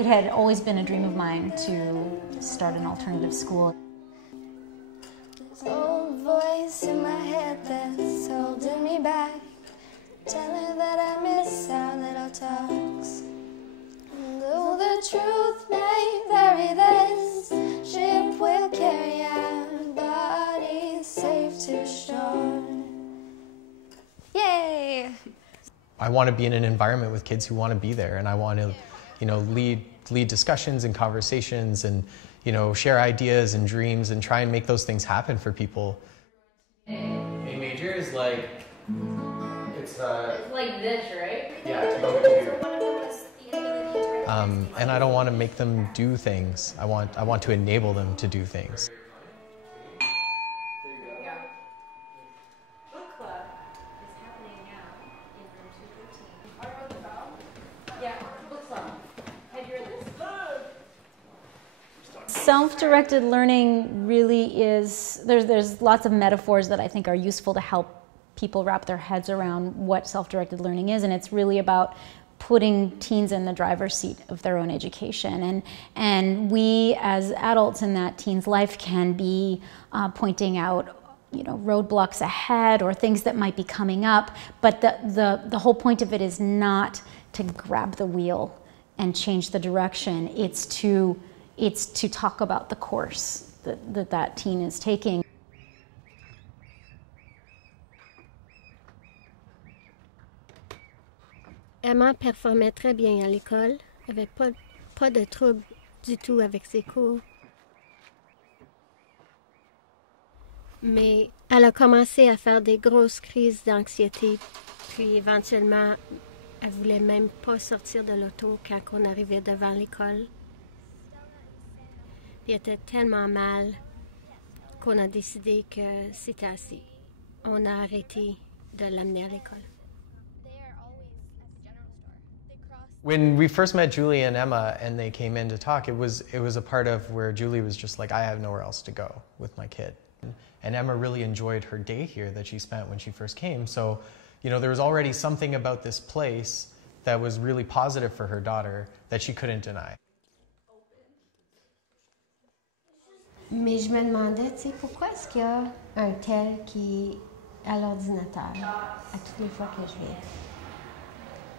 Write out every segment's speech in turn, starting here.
It had always been a dream of mine to start an alternative school. This old voice in my head that's holding me back, telling that I miss our little talks. And though the truth may vary, this ship will carry our bodies safe to shore. Yay! I want to be in an environment with kids who want to be there, and I want to, lead discussions and conversations, and share ideas and dreams, and try and make those things happen for people. A major is like it's like this, right? Yeah, to go here. And I don't want to make them do things. I want to enable them to do things. Self-directed learning really is, there's lots of metaphors that I think are useful to help people wrap their heads around what self-directed learning is, and it's really about putting teens in the driver's seat of their own education. And we as adults in that teen's life can be pointing out roadblocks ahead or things that might be coming up, but the whole point of it is not to grab the wheel and change the direction. It's to talk about the course that teen is taking. Emma performait très bien à l'école, avait pas de trouble du tout avec ses cours. Mais elle a commencé à faire des grosses crises d'anxiété, puis éventuellement, elle voulait même pas sortir de l'auto quand on arrivait devant l'école. Puis elle était tellement mal qu'on a décidé que c'était assez. On a arrêté de l'amener à l'école. When we first met Julie and Emma and they came in to talk, it was a part of where Julie was just like, I have nowhere else to go with my kid. And Emma really enjoyed her day here that she spent when she first came. So, there was already something about this place that was really positive for her daughter that she couldn't deny. Mais je me demandais, pourquoi est-ce qu'il y a un tel qui est à l'ordinateur à toutes les fois que je viens.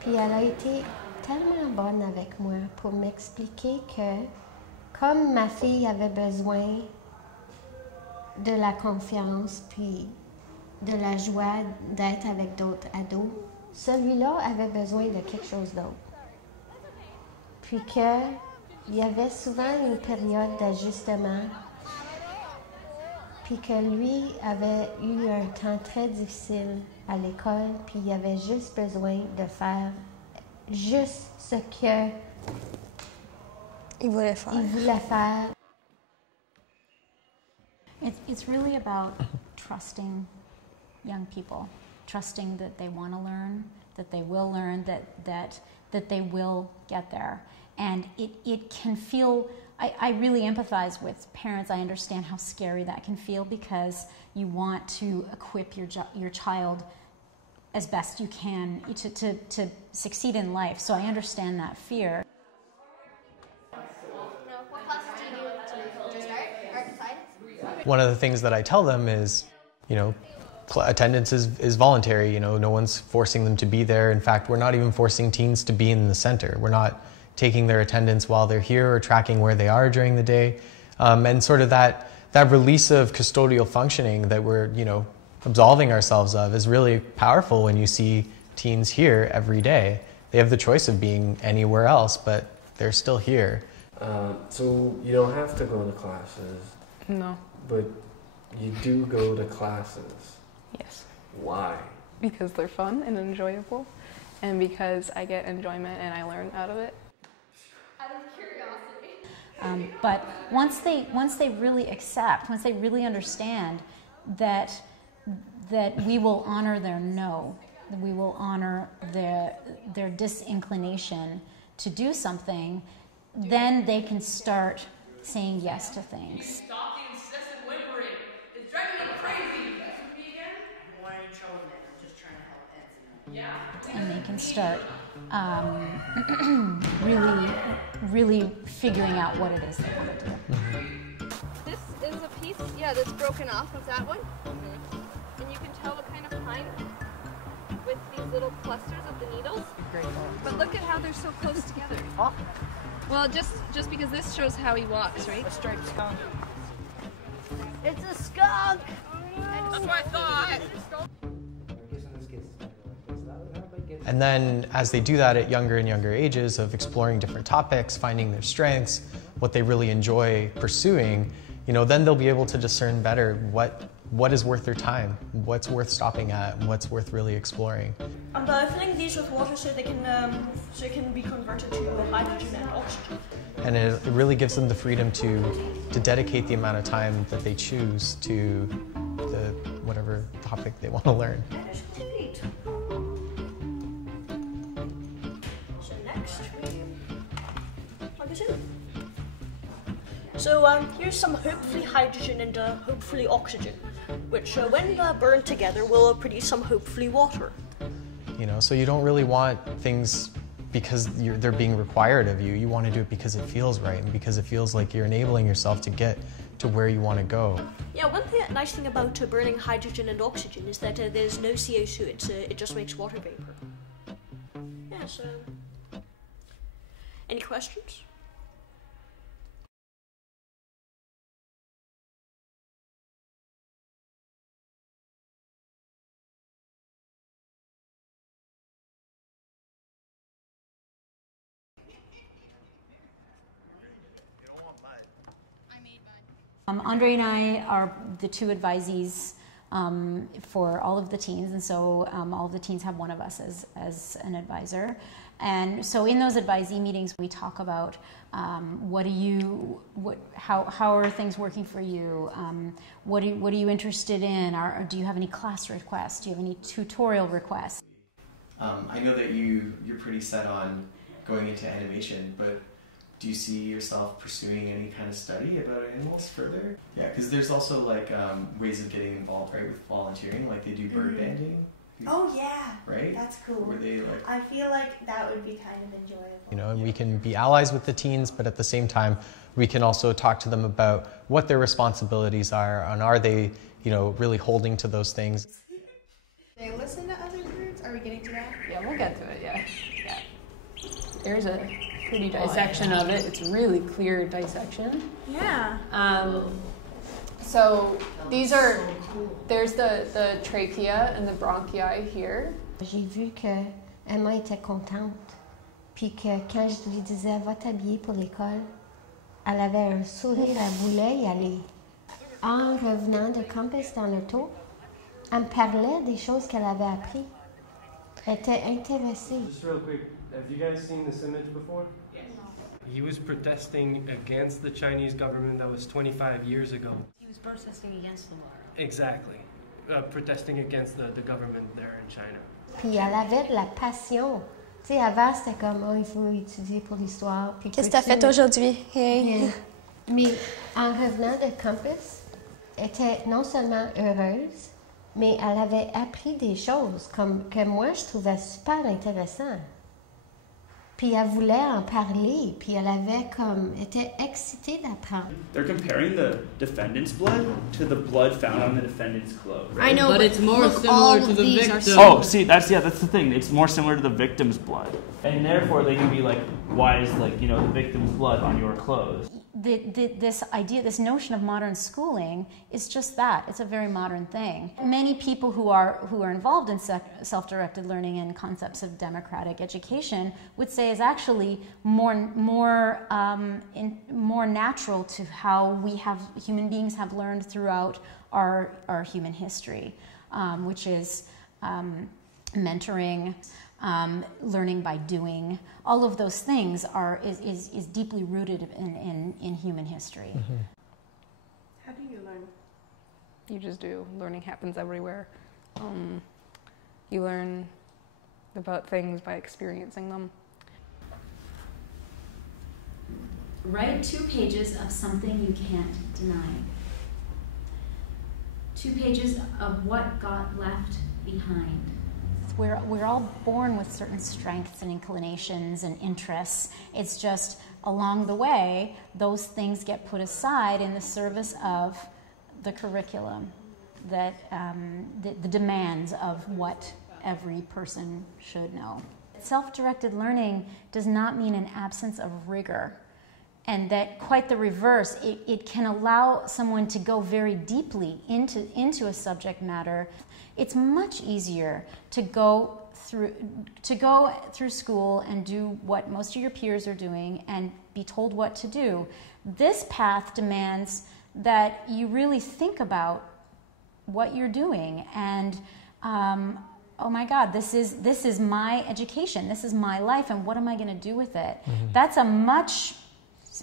Puis elle a été tellement bonne avec moi pour m'expliquer que comme ma fille avait besoin de la confiance puis de la joie d'être avec d'autres ados, celui-là avait besoin de quelque chose d'autre. Puis qu'il y avait souvent une période d'ajustement, puis que lui avait eu un temps très difficile à l'école, puis il avait juste besoin de faire juste ce que il voulait faire. It's really about trusting young people, trusting that they want to learn, that they will learn, that they will get there. And it can feel, I really empathize with parents. I understand how scary that can feel because you want to equip your child as best you can to succeed in life. So I understand that fear. What classes do you do to start or decide? One of the things that I tell them is, attendance is voluntary. No one's forcing them to be there. In fact, we're not even forcing teens to be in the center. We're not taking their attendance while they're here or tracking where they are during the day. And sort of that release of custodial functioning that we're, absolving ourselves of is really powerful when you see teens here every day. They have the choice of being anywhere else, but they're still here. So you don't have to go to classes. No. But you do go to classes. Yes. Why? Because they're fun and enjoyable, and because I get enjoyment and I learn out of it. Out of curiosity. But once they really accept, once they really understand that we will honor their no, that we will honor their disinclination to do something, then they can start saying yes to things. Stop the incessant whimpering. It's driving me crazy. That's me again? Why are you trouble, man? I'm just trying to help Anthony. and they can start really figuring out what it is they want to do. This is a piece, that's broken off of that one. And you can tell what kind of pine with these little clusters of the needles. Great. But look at how they're so close together. Oh. Well, just because this shows how he walks, right? A striped skunk. It's a skunk! That's what I thought. And then as they do that at younger and younger ages of exploring different topics, finding their strengths, what they really enjoy pursuing, then they'll be able to discern better what is worth their time, what's worth stopping at, and what's worth really exploring. I'm filling these with water so they can be converted to hydrogen and oxygen. And it really gives them the freedom to dedicate the amount of time that they choose to whatever topic they want to learn. So next we plug this in. So here's some hopefully hydrogen and hopefully oxygen, which when burned together will produce some hopefully water. So you don't really want things because they're being required of you. You want to do it because it feels right and because it feels like you're enabling yourself to get to where you want to go. Yeah, one nice thing about burning hydrogen and oxygen is that there's no CO2. It just makes water vapor. Yeah, so... Any questions? Andre and I are the two advisees for all of the teens, and so all of the teens have one of us as an advisor. And so in those advisee meetings, we talk about how are things working for you? What are you interested in? Do you have any class requests? Do you have any tutorial requests? I know that you're pretty set on going into animation, but do you see yourself pursuing any kind of study about animals further? Yeah, because there's also ways of getting involved, right, with volunteering, like they do bird banding. Oh yeah, right? That's cool. Where they I feel like that would be kind of enjoyable. And we can be allies with the teens, but at the same time, we can also talk to them about what their responsibilities are, and are they, really holding to those things. They listen to other groups. Are we getting to that? Yeah, we'll get to it. Yeah. There's a pretty dissection of it. It's a really clear dissection. Yeah. So there's the trachea and the bronchi here. J'ai vu que Emma était contente, puis que quand je lui disais va t'habiller pour l'école, elle avait un sourire, elle voulait y aller. En revenant de campus dans l'auto, elle me parlait des choses qu'elle avait appris. Elle était intéressée. Just real quick, have you guys seen this image before? Yes. He was protesting against the Chinese government that was 25 years ago. He was protesting against the war. Exactly. Protesting against the government there in China. Puis elle avait de la passion. Tu sais, avant, c'était comme, il faut étudier pour l'histoire. Qu'est-ce que tu as fait aujourd'hui? Hey. Mais en revenant de campus, elle était non seulement heureuse, mais elle avait appris des choses que moi, je trouvais super intéressantes. Puis elle voulait en parler, puis elle était excitée d'apprendre. They're comparing the defendant's blood to the blood found on the defendant's clothes. Right? I know, but it's more similar to the victim. Oh, see, that's the thing. It's more similar to the victim's blood, and therefore they can be like, why is the victim's blood on your clothes? This notion of modern schooling is just that. It's a very modern thing. Many people who are involved in self-directed learning and concepts of democratic education would say is actually more natural to how human beings have learned throughout our human history, which is mentoring. Learning by doing, all of those things is deeply rooted in human history. Mm-hmm. How do you learn? You just do. Learning happens everywhere. You learn about things by experiencing them. Write 2 pages of something you can't deny. 2 pages of what got left behind. we're all born with certain strengths and inclinations and interests. It's just along the way, those things get put aside in the service of the curriculum, that the demands of what every person should know. Self-directed learning does not mean an absence of rigor, and that quite the reverse. It can allow someone to go very deeply into a subject matter. It's much easier to go through school and do what most of your peers are doing and be told what to do. This path demands that you really think about what you're doing, and oh my God, this is my education, this is my life, and what am I going to do with it? Mm-hmm. That's a much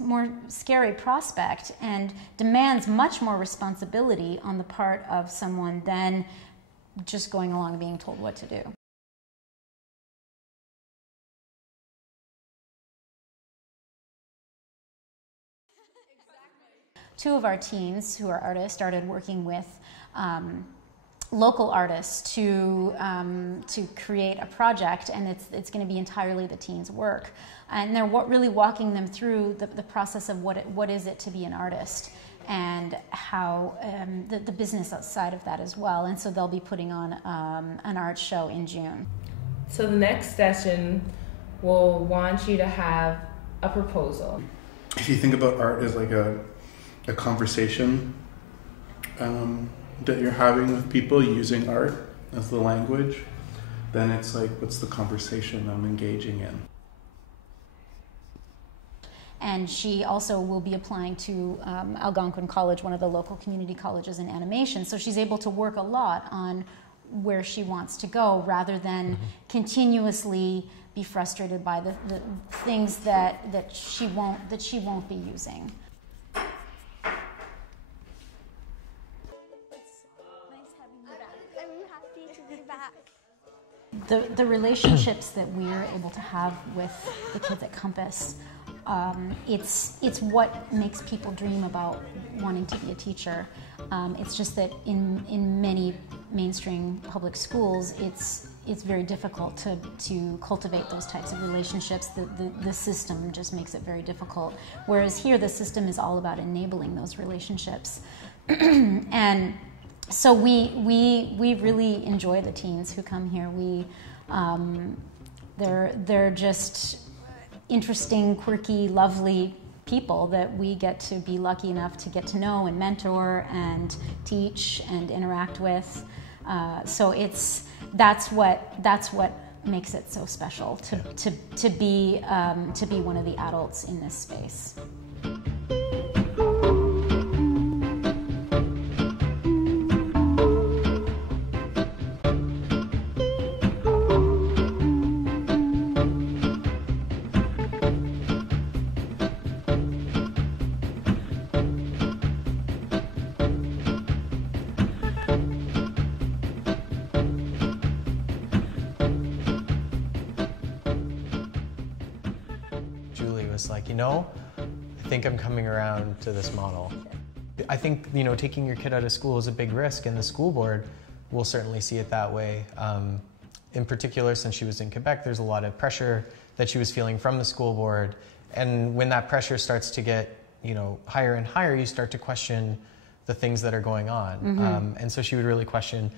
more scary prospect and demands much more responsibility on the part of someone than just going along and being told what to do. Two of our teens who are artists started working with local artists to create a project, and it's going to be entirely the teens' work. And they're really walking them through the process of what is it to be an artist, and how the business side of that as well. And so they'll be putting on an art show in June. So the next session will want you to have a proposal. If you think about art as like a conversation that you're having with people using art as the language, then it's like, what's the conversation I'm engaging in? And she also will be applying to Algonquin College, one of the local community colleges in animation. So she's able to work a lot on where she wants to go, rather than continuously be frustrated by the things that she won't be using. The relationships that we're able to have with the kids at Compass, it's what makes people dream about wanting to be a teacher. It's just that in many mainstream public schools, it's very difficult to cultivate those types of relationships. The system just makes it very difficult. Whereas here, the system is all about enabling those relationships. And so we really enjoy the teens who come here. They're just interesting, quirky, lovely people that we get to be lucky enough to get to know and mentor and teach and interact with. So that's what makes it so special to be one of the adults in this space. I think I'm coming around to this model. I think, taking your kid out of school is a big risk, and the school board will certainly see it that way. In particular, since she was in Quebec, there's a lot of pressure that she was feeling from the school board. And when that pressure starts to get, higher and higher, you start to question the things that are going on. Mm-hmm. And so she would really question,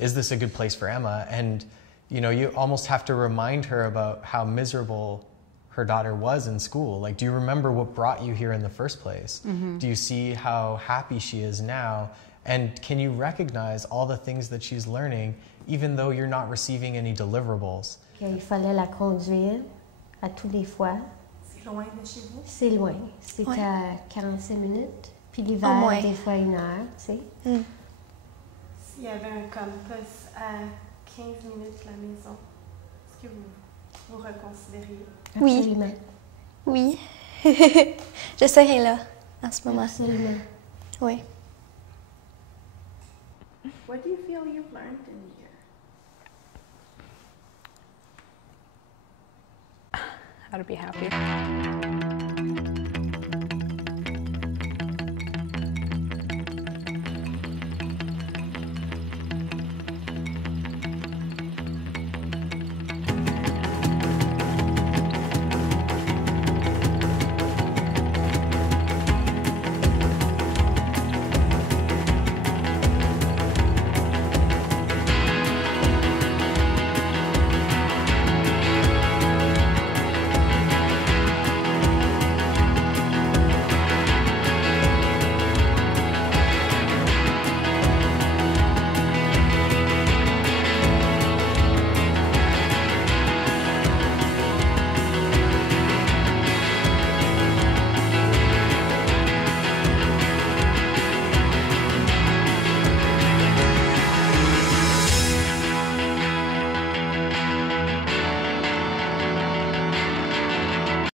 is this a good place for Emma? And, you almost have to remind her about how miserable her daughter was in school. Like, do you remember what brought you here in the first place? Mm-hmm. Do you see how happy she is now? And can you recognize all the things that she's learning, even though you're not receiving any deliverables? Il fallait la conduire à tous les fois. C'est loin de chez vous? C'est loin. C'est à 45 minutes. Puis l'hiver, des fois 1 heure, tu sais. Mm. S'il y avait un campus à 15 minutes de la maison, est-ce que vous reconsidériez? Oui. Oui. Je serai là en ce moment. Absolument. Oui. What do you feel you've learned in a year? How to be happy.